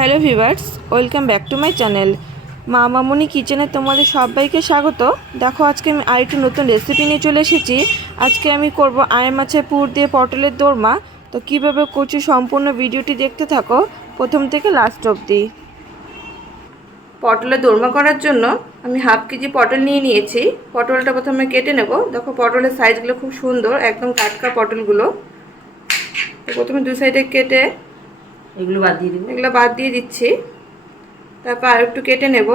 Hello viewers welcome back to my channel. মা মামুনি কিচেনে তোমাদের সবাইকে স্বাগত। দেখো, আজকে আমি আরেকটি নতুন রেসিপি নিয়ে চলে এসেছি। আজকে আমি করব আয় মাছের পুর দিয়ে পটলের দোরমা। তো কীভাবে করছি সম্পূর্ণ ভিডিওটি দেখতে থাকো, প্রথম থেকে লাস্ট অবধি। পটলের দোরমা করার জন্য আমি হাফ কেজি পটল নিয়ে নিয়েছি। পটলটা প্রথমে কেটে নেব। দেখো, পটলের সাইজগুলো খুব সুন্দর, একদম টাটকা পটলগুলো। প্রথমে দু সাইডে কেটে এগুলো বাদ দিয়ে দেবো। এগুলো বাদ দিয়ে দিচ্ছি। তারপর আর একটু কেটে নেব,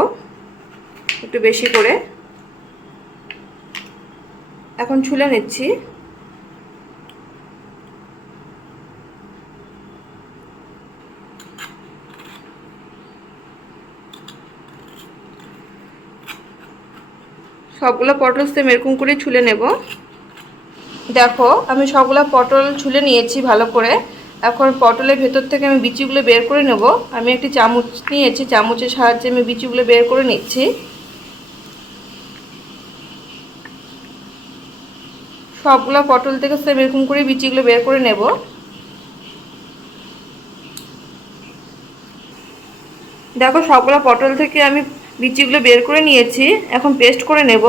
একটু বেশি করে। এখন ছুলে নিচ্ছি। সবগুলো পটল সেম এরকম করে ছুলে নেব। দেখো, আমি সবগুলো পটল ছুলে নিয়েছি ভালো করে। এখন পটলের ভেতর থেকে আমি বিচিগুলো বের করে নেব। আমি একটি চামচ নিয়েছি, চামচের সাহায্যে আমি বিচিগুলো বের করে নিচ্ছি। সবগুলো পটল থেকে সেম এরকম করে বিচিগুলো বের করে নেব। দেখো, সবগুলো পটল থেকে আমি বিচিগুলো বের করে নিয়েছি। এখন পেস্ট করে নেব।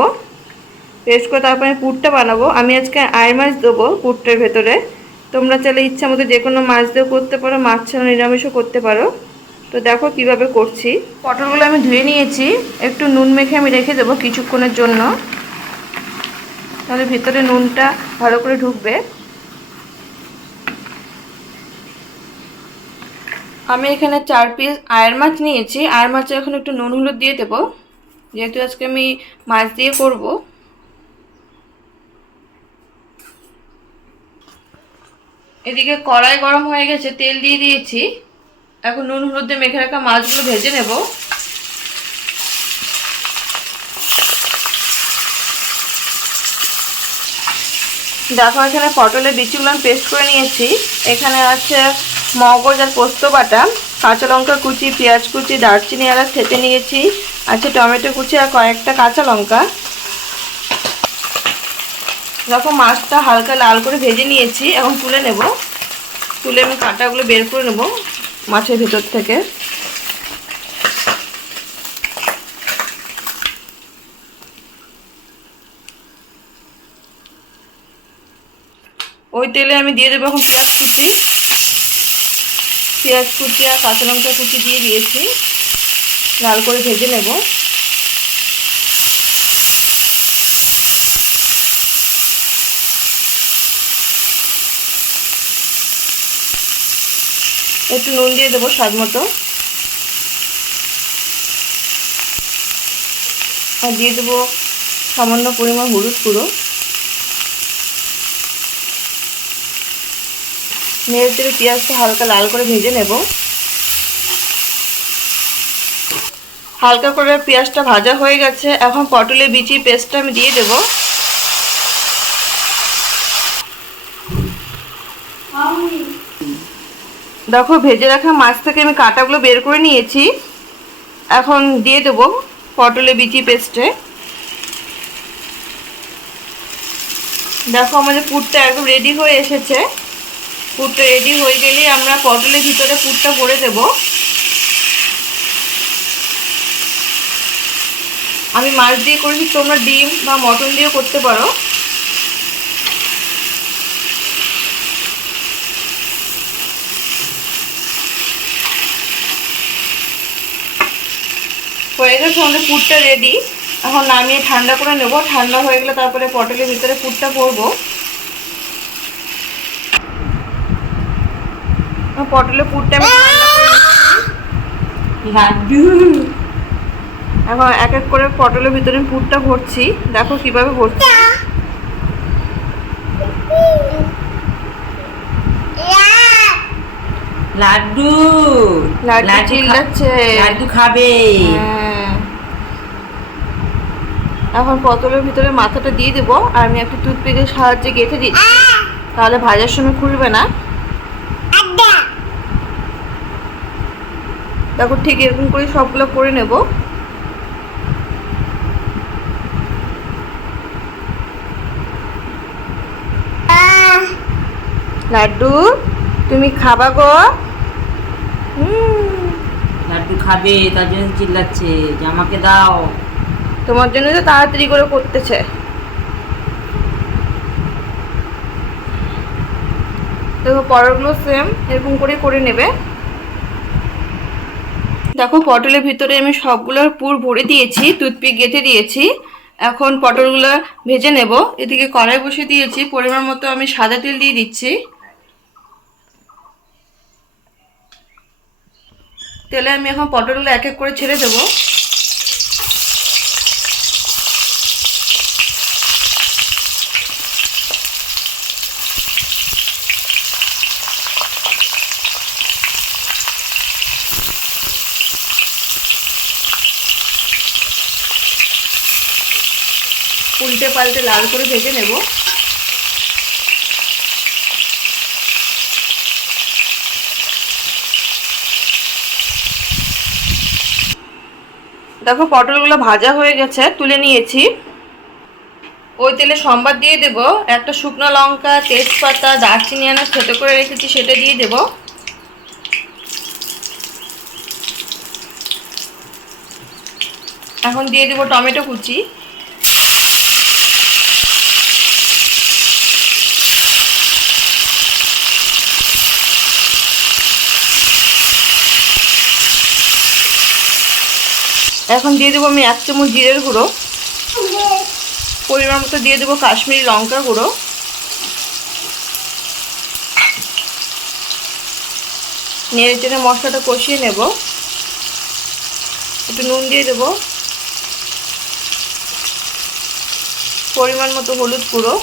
পেস্ট করে তারপরে পুরটা বানাবো। আমি আজকে আয় মাছ দেবো পুরটার ভেতরে। তোমরা চাইলে ইচ্ছা মতো যে কোনো মাছ দিয়েও করতে পারো, মাছ ছাড়া নিরামিষও করতে পারো। তো দেখো কীভাবে করছি। পটলগুলো আমি ধুয়ে নিয়েছি, একটু নুন মেখে আমি রেখে দেবো কিছুক্ষণের জন্য। তাহলে ভিতরে নুনটা ভালো করে ঢুকবে। আমি এখানে চার পিস আয়ের মাছ নিয়েছি। আয়ের মাছে এখন একটু নুন হলুদ দিয়ে দেবো। যেহেতু আজকে আমি মাছ দিয়ে করব। এদিকে কড়াই গরম হয়ে গেছে, তেল দিয়ে দিয়েছি। এখন নুন, হলুদ দিয়ে মেখে রাখা মাছগুলো ভেজে নেব। দেখো, এখানে পটলের বিচিগুলো আমি পেস্ট করে নিয়েছি। এখানে আছে মগজ আর পোস্ত বাটা, কাঁচা লঙ্কা কুচি, পেঁয়াজ কুচি, দারচিনি এলাচ থেতে নিয়েছি, আছে টমেটো কুচি আর কয়েকটা কাঁচা লঙ্কা। দেখো মাছটা হালকা লাল করে ভেজে নিয়েছি, এখন তুলে নেব। তুলে আমি কাঁটাগুলো বের করে নেব মাছের ভেতর থেকে। ওই তেলে আমি দিয়ে দেবো এখন পেঁয়াজ কুচি। পেঁয়াজ কুচি আর কাঁচা লঙ্কা কুচি দিয়ে দিয়েছি। লাল করে ভেজে নেব। একটু নুন দিয়ে দেবো স্বাদ মতো। আর দিয়ে দেবো সামান্য পরিমাণ হলুদ গুঁড়ো। নেড়ে চেড়ে পেঁয়াজটা হালকা লাল করে ভেজে নেব। হালকা করে পেঁয়াজটা ভাজা হয়ে গেছে। এখন পটলের বিচি পেস্টটা আমি দিয়ে দেব। দেখো, ভেজে রাখা মাছ থেকে আমি কাঁটাগুলো বের করে নিয়েছি। এখন দিয়ে দেবো পটলে বিচি পেস্টে। দেখো, আমাদের পুরটা একদম রেডি হয়ে এসেছে। পুরটা রেডি হয়ে গেলেই আমরা পটলের ভিতরে পুরটা ভরে দেব। আমি মাছ দিয়ে করেছি, তোমরা ডিম বা মটন দিয়েও করতে পারো। হয়ে গেছে আমাদের পুরটা রেডি এখন নামিয়ে ঠান্ডা করে নেব। ঠান্ডা হয়ে গেলে তারপরে পটলের ভিতরে পুরটা ভরবো। পটলের পুরটা আমি। লাড্ডু। এখন এক এক করে পটলের ভিতরে পুরটা ভরছি। দেখো কীভাবে ভরছি। লাড্ডু। লাড্ডু চিল্লাচ্ছে। লাড্ডু খাবে। হ্যাঁ। এখন পটলের ভিতরে মাথাটা দিয়ে দেবো আর আমি একটা টুথপিকের সাহায্যে গেঁথে দিচ্ছি। তাহলে ভাজার সময় খুলবে না। দেখো ঠিক এরকম করে সবগুলো করে নেব। লাড্ডু তুমি খাবা গো। লাড্ডু খাবে তার জন্য চিল্লাচ্ছে যে আমাকে দাও। তোমার জন্য তো তাড়াতাড়ি করে করতেছে। দেখো, পরোগুলো সেম এরকম করে করে নেবে। দেখো, পটলের ভিতরে আমি সবগুলোর পুর ভরে দিয়েছি, টুথপিক গেঁথে দিয়েছি। এখন পটলগুলো ভেজে নেব। এদিকে কড়াই বসে দিয়েছি, পরিমাণ মতো আমি সাদা তেল দিয়ে দিচ্ছি। তেলে আমি এখন পটলগুলো এক এক করে ছেড়ে দেবো। উল্টে পাল্টে লাল করে ভেজে নেব। দেখো পটলগুলো ভাজা হয়ে গেছে, তুলে নিয়েছি। ওই তেলে সম্বাদ দিয়ে দেব। একটা শুকনো লঙ্কা, তেজপাতা, দারচিনি আনা থেতো করে রেখেছি, সেটা দিয়ে দেব। এখন দিয়ে দেব টমেটো কুচি। এখন দিয়ে দেবো আমি এক চামচ জিরের গুঁড়ো। পরিমাণ মতো দিয়ে দেবো কাশ্মীরি লঙ্কা গুঁড়ো। নেড়ে চেড়ে মশলাটা কষিয়ে নেব। একটু নুন দিয়ে দেবো। পরিমাণ মতো হলুদ গুঁড়ো।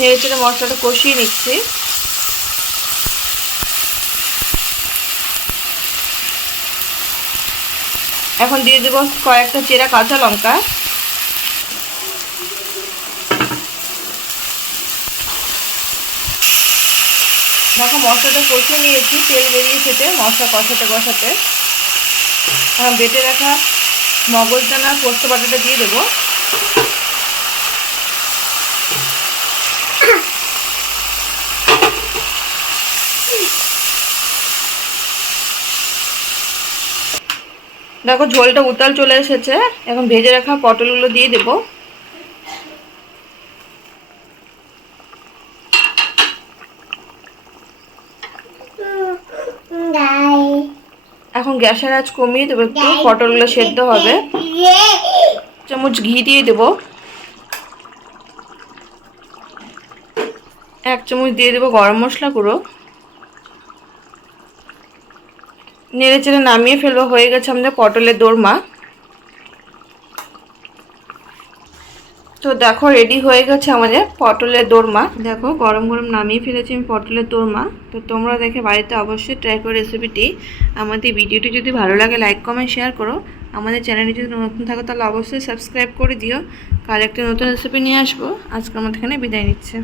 নেড়ে চেড়ে মশলাটা কষিয়ে নিচ্ছি। এখন দিয়ে দেবো কয়েকটা চেরা কাঁচা লঙ্কা। দেখো মশলাটা কষিয়ে নিয়েছি, তেল বেরিয়ে খেতে মশলা কষাতে কষাতে। এখন বেটে রাখা মগজদানা পোস্ত বাটাটা দিয়ে দেবো। দেখো ঝোলটা উতাল চলে এসেছে। এখন ভেজে রাখা পটলগুলো দিয়ে দেব। এখন গ্যাসের আঁচ কমিয়ে দেবো একটু। পটলগুলো সেদ্ধ হবে। চামচ ঘি দিয়ে দেবো। এক চামচ দিয়ে দেবো গরম মশলা গুঁড়ো। নেড়ে চেড়ে নামিয়ে ফেলব, হয়ে গেছে আমাদের পটলের দোরমা। তো দেখো রেডি হয়ে গেছে আমাদের পটলের দোরমা। দেখো, গরম গরম নামিয়ে ফেলেছি আমি পটলের দোরমা। তো তোমরা দেখে বাড়িতে অবশ্যই ট্রাই করো রেসিপিটি আমাদের ভিডিওটি যদি ভালো লাগে লাইক কমেন্ট শেয়ার করো। আমাদের চ্যানেলটি যদি নতুন থাকো, তাহলে অবশ্যই সাবস্ক্রাইব করে দিও। কাল একটি নতুন রেসিপি নিয়ে আসব। আজকে আমাদের এখানে বিদায় নিচ্ছে।